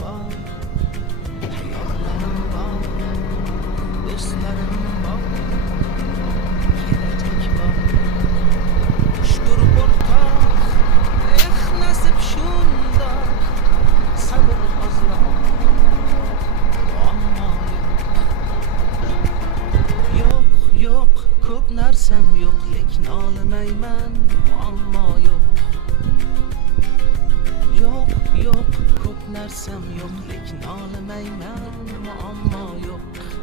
bor, hayollarım bor, do'stlarim bor, kelajak bor. Shukr o'rtoq, nasib shundoq, sabr ozroq, muammo yo'q. Yo'q, ko'p narsam yo'q, lekin olmayman, muammo yo'q. Yo'q, ko'p narsam yo'q, lekin olmayman, muammo yo'q.